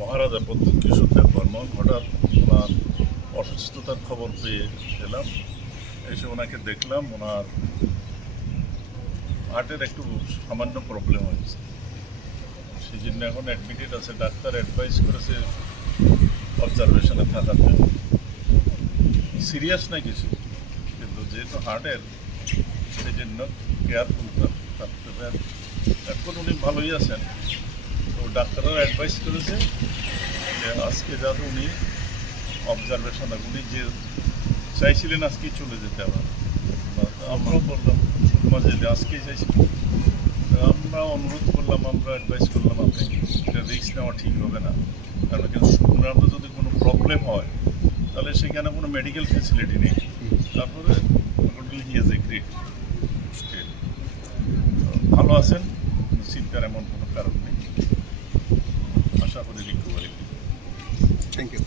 মহারাজা প্রদ্যুৎ কিশোর বর্মন হঠাৎ ওনার অসুস্থতার খবর পেয়ে এলাম, এসে ওনাকে দেখলাম। ওনার হার্টের একটু সামান্য প্রবলেম হয়েছে, সেই জন্য এখন অ্যাডমিটেড আছে। ডাক্তার অ্যাডভাইস করেছে অবজারভেশনে থাকার জন্য। সিরিয়াস না কিছু, কিন্তু যেহেতু হার্টের, সেই জন্য কেয়ারফুল থাকতে হবে। এখন উনি ভালোই আছেন, তো ডাক্তাররা অ্যাডভাইস করেছে যে আজকে যাতে উনি অবজারভেশন, উনি যে চাইছিলেন আজকেই চলে যেতে আবার। আমরাও বললাম সুরমা যেতে আজকেই চাইছিলেন, আমরা অনুরোধ করলাম, আমরা অ্যাডভাইস করলাম আপনি এটা রিস্ক নেওয়া ঠিক হবে না, কারণ কিন্তু শুনলাম যদি কোনো প্রবলেম হয় তাহলে সেখানে কোনো মেডিকেল ফেসিলিটি নেই। তারপরে he is a great state, ভালো আছেন, চিন্তার এমন কোনো কারণ নেই। আশা করি রিকভারি। Thank you.